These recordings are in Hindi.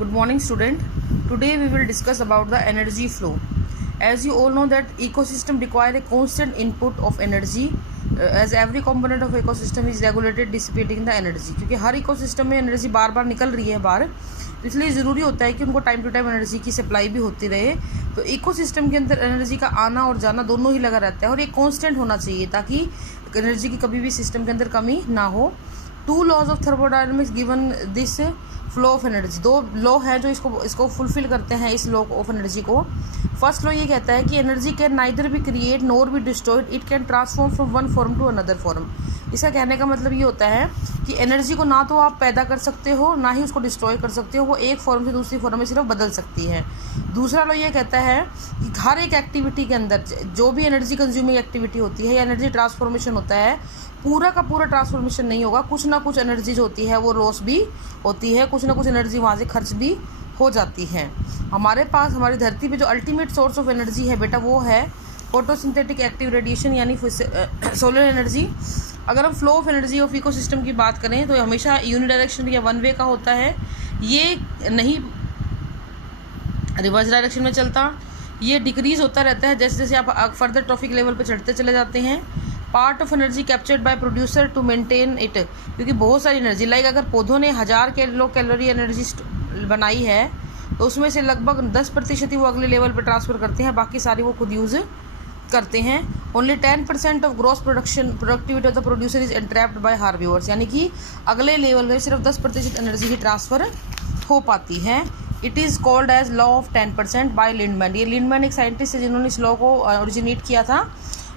Good morning, student. Today we will discuss about the energy flow. As you all know that ecosystem require a constant input of energy as every component of ecosystem is regulated dissipating the energy. क्योंकि हर इकोसिस्टम में एनर्जी बार बार निकल रही है बाहर, तो इसलिए ज़रूरी होता है कि उनको टाइम टू टाइम एनर्जी की सप्लाई भी होती रहे। तो इकोसिस्टम के अंदर एनर्जी का आना और जाना दोनों ही लगा रहता है और ये कांस्टेंट होना चाहिए ताकि एनर्जी की कभी भी सिस्टम के अंदर कमी ना हो। 2 laws of thermodynamics given this flow of energy. 2 law है जो इसको फुलफिल करते हैं इस लॉ ऑफ एनर्जी को। फर्स्ट लॉ ये कहता है कि energy can neither be create nor be destroyed, it can transform from one form to another form. इसका कहने का मतलब ये होता है कि एनर्जी को ना तो आप पैदा कर सकते हो ना ही उसको डिस्ट्रॉय कर सकते हो, वो एक फॉर्म से दूसरी फॉर्म में सिर्फ बदल सकती है। दूसरा लॉ ये कहता है कि हर एक एक्टिविटी के अंदर जो भी एनर्जी कंज्यूमिंग एक्टिविटी होती है या एनर्जी ट्रांसफॉर्मेशन होता है, पूरा का पूरा ट्रांसफॉर्मेशन नहीं होगा, कुछ ना कुछ एनर्जी जो होती है वो लॉस भी होती है, कुछ ना कुछ एनर्जी वहाँ से खर्च भी हो जाती है। हमारे पास हमारी धरती पे जो अल्टीमेट सोर्स ऑफ एनर्जी है बेटा वो है फोटोसिंथेटिक एक्टिव रेडिएशन यानी सोलर एनर्जी। अगर हम flow of energy of ecosystem की बात करें तो हमेशा यूनिडायरेक्शन या वन वे का होता है, ये नहीं रिवर्स डायरेक्शन में चलता, ये डिक्रीज होता रहता है जैसे जैसे आप फर्दर ट्रॉफिक लेवल पे चढ़ते चले जाते हैं। Part of energy captured by producer to maintain it, क्योंकि बहुत सारी एनर्जी लाइक अगर पौधों ने 1000 किलो कैलोरी एनर्जी बनाई है तो उसमें से लगभग 10% ही वो अगले लेवल पर ट्रांसफ़र करते हैं, बाकी सारी वो खुद यूज़ करते हैं। Only 10% of gross productivity of the producer is entrapped by herbivores, यानी कि अगले लेवल में सिर्फ 10% एनर्जी ही ट्रांसफ़र हो पाती है। It is called as law of 10% by Lindeman. ये लिंडमैन एक साइंटिस्ट है जिन्होंने इस लॉ को ओरिजिनेट किया था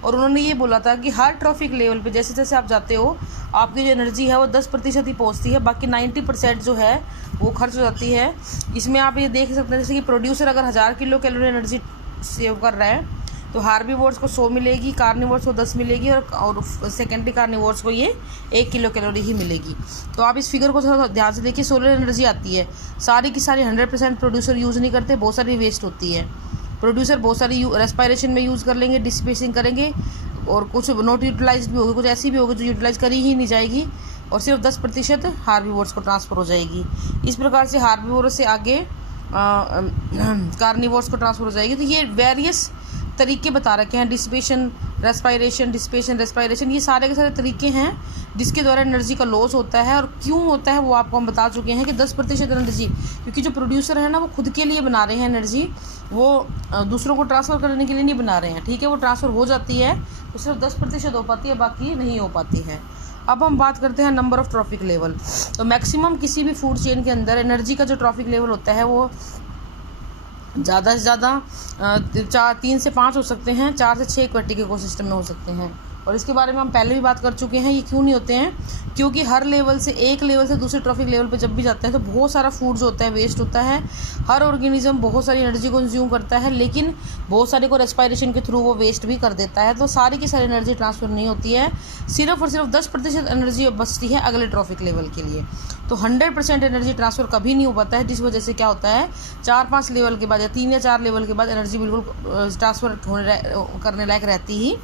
और उन्होंने ये बोला था कि हर ट्रॉफिक लेवल पे जैसे जैसे आप जाते हो आपकी जो एनर्जी है वो 10% ही पहुंचती है, बाकी 90% जो है वो खर्च हो जाती है। इसमें आप ये देख सकते हैं जैसे कि प्रोड्यूसर अगर 1000 किलो कैलोरी एनर्जी सेव कर रहा है तो हार्बीवोर्स को 100 मिलेगी, कार्निवोर्स को 10 मिलेगी और सेकेंडरी कार्निवोर्स को ये 1 किलो कैलोरी ही मिलेगी। तो आप इस फिगर को थोड़ा ध्यान से देखिए। सोलर एनर्जी आती है, सारी की सारी 100% प्रोड्यूसर यूज़ नहीं करते, बहुत सारी वेस्ट होती है। प्रोड्यूसर बहुत सारी रेस्पायरेशन में यूज़ कर लेंगे, डिसिपेशन करेंगे और कुछ नॉट यूटिलाइज भी होगी, कुछ ऐसी भी होगी जो यूटिलाइज करी ही नहीं जाएगी और सिर्फ 10% हार्बीवोर्स को ट्रांसफ़र हो जाएगी। इस प्रकार से हार्बीवोर्स से आगे कार्निवोर्स को ट्रांसफ़र हो जाएगी। तो ये वेरियस तरीके बता रखे हैं, डिसिपेशन रेस्पायरेशन, ये सारे के सारे तरीके हैं जिसके द्वारा एनर्जी का लॉस होता है। और क्यों होता है वो आपको हम बता चुके हैं कि 10% एनर्जी, क्योंकि जो प्रोड्यूसर है ना वो खुद के लिए बना रहे हैं एनर्जी, वो दूसरों को ट्रांसफ़र करने के लिए नहीं बना रहे हैं, ठीक है। वो ट्रांसफ़र हो जाती है तो सिर्फ 10% हो पाती है, बाकी नहीं हो पाती है। अब हम बात करते हैं नंबर ऑफ़ ट्रॉफिक लेवल। तो मैक्सिमम किसी भी फूड चेन के अंदर एनर्जी का जो ट्रॉफिक लेवल होता है वो ज़्यादा से ज़्यादा 3 से 5 हो सकते हैं, 4 से 6 एक्वेटिक इकोसिस्टम में हो सकते हैं। और इसके बारे में हम पहले भी बात कर चुके हैं। ये क्यों नहीं होते हैं? क्योंकि हर लेवल से एक लेवल से दूसरे ट्रॉफिक लेवल पे जब भी जाते हैं तो बहुत सारा फूड जो होता है वेस्ट होता है। हर ऑर्गेनिज्म बहुत सारी एनर्जी को कंज्यूम करता है, लेकिन बहुत सारे को रेस्पायरेशन के थ्रू वो वेस्ट भी कर देता है। तो सारी की सारी एनर्जी ट्रांसफ़र नहीं होती है, सिर्फ और सिर्फ 10% एनर्जी बचती है अगले ट्रॉफिक लेवल के लिए। तो 100% एनर्जी ट्रांसफ़र कभी नहीं हो पाता है, जिस वजह से क्या होता है 4-5 लेवल के बाद या 3 या 4 लेवल के बाद एनर्जी बिल्कुल ट्रांसफ़र करने लायक रहती ही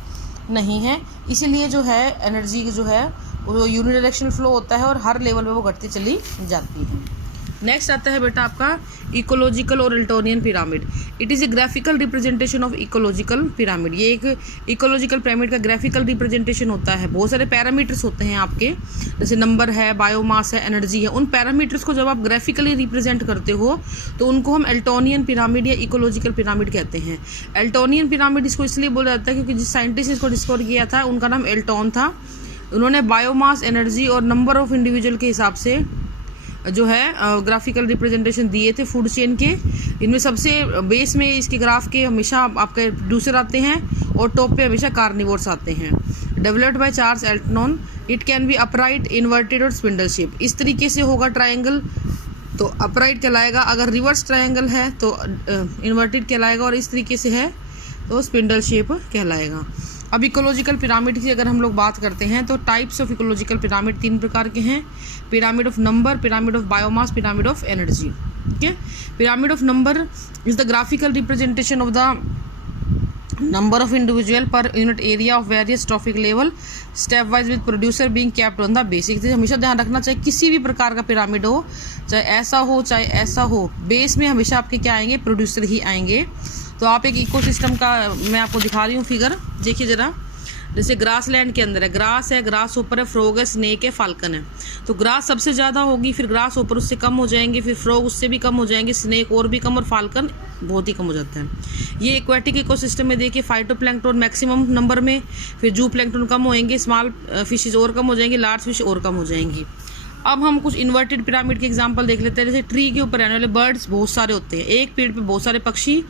नहीं है। इसीलिए जो है एनर्जी जो है वो यूनिडायरेक्शनल फ्लो होता है और हर लेवल पे वो घटती चली जाती है। नेक्स्ट आता है बेटा आपका इकोलॉजिकल और Eltonian pyramid. It is a graphical representation of ecological pyramid. ये एक इकोलॉजिकल पिरामिड का ग्राफिकल रिप्रेजेंटेशन होता है। बहुत सारे पैरामीटर्स होते हैं आपके, जैसे नंबर है, बायोमास है, एनर्जी है। उन पैरामीटर्स को जब आप ग्राफिकली रिप्रेजेंट करते हो तो उनको हम एल्टोनियन पिरामिड या इकोलॉजिकल पिरामिड कहते हैं। एल्टोनियन पिरामिड इसको इसलिए बोला जाता है क्योंकि जिस साइंटिस्ट इसको डिस्कवर किया था उनका नाम एल्टोन था। उन्होंने बायोमास, एनर्जी और नंबर ऑफ इंडिविजुअल के हिसाब से जो है ग्राफिकल रिप्रेजेंटेशन दिए थे फूड चेन के। इनमें सबसे बेस में इसके ग्राफ के हमेशा आपके प्रोड्यूसर आते हैं और टॉप पे हमेशा कार्निवोर्स आते हैं। Developed by Charles Elton, it can be upright, inverted और स्पिंडल शेप। इस तरीके से होगा ट्रायंगल तो अपराइट कहलाएगा, अगर रिवर्स ट्रायंगल है तो इन्वर्टेड कहलाएगा और इस तरीके से है तो स्पिंडल शेप कहलाएगा। अब इकोलॉजिकल पिरामिड की अगर हम लोग बात करते हैं तो टाइप्स ऑफ इकोलॉजिकल पिरामिड 3 प्रकार के हैं। Pyramid of number, pyramid of biomass, pyramid of energy. ठीक है। Pyramid of number is the graphical representation of the number of individual per unit area of various trophic level, step wise with producer being kept on the basic. हमेशा ध्यान रखना चाहिए किसी भी प्रकार का पिरामिड हो, चाहे ऐसा हो चाहे ऐसा हो, बेस में हमेशा आपके क्या आएंगे, प्रोड्यूसर ही आएंगे। तो आप एक इकोसिस्टम का मैं आपको दिखा रही हूँ फिगर, देखिए जरा। जैसे ग्रास लैंड के अंदर है, ग्रास ऊपर है, फ्रॉग है, स्नेक है, फाल्कन है। तो ग्रास सबसे ज़्यादा होगी, फिर ग्रास ऊपर उससे कम हो जाएंगे, फिर फ्रॉग उससे भी कम हो जाएंगे, स्नेक और भी कम, और फाल्कन बहुत ही कम हो जाता है। ये एक्वेटिक इकोसिस्टम में देखिए फाइटोप्लैंक्टन मैक्सिमम नंबर में, फिर जू प्लैंक्टन कम होएंगे, स्मॉल फिशेज और कम हो जाएंगे, लार्ज फिश और कम हो जाएंगी। अब हम कुछ इन्वर्टेड पिरामिड के एग्जांपल देख लेते हैं। जैसे ट्री के ऊपर रहने वाले बर्ड्स बहुत सारे होते हैं, एक पेड़ पे बहुत सारे पक्षी,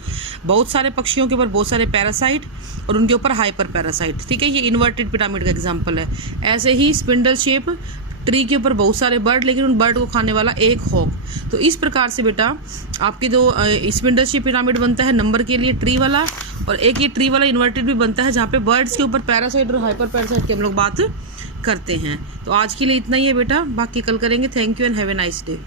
बहुत सारे पक्षियों के ऊपर बहुत सारे पैरासाइट और उनके ऊपर हाइपर पैरासाइट, ठीक है। ये इन्वर्टेड पिरामिड का एग्जांपल है। ऐसे ही स्पिंडल शेप, ट्री के ऊपर बहुत सारे बर्ड, लेकिन उन बर्ड को खाने वाला एक हॉक। तो इस प्रकार से बेटा आपके जो स्पिंडल शेप पिरामिड बनता है नंबर के लिए ट्री वाला, और एक ये ट्री वाला इन्वर्टेड भी बनता है जहाँ पे बर्ड्स के ऊपर पैरासाइट और हाइपर पैरासाइट की हम लोग बात करते हैं। तो आज के लिए इतना ही है बेटा, बाकी कल करेंगे। Thank you and have a nice day.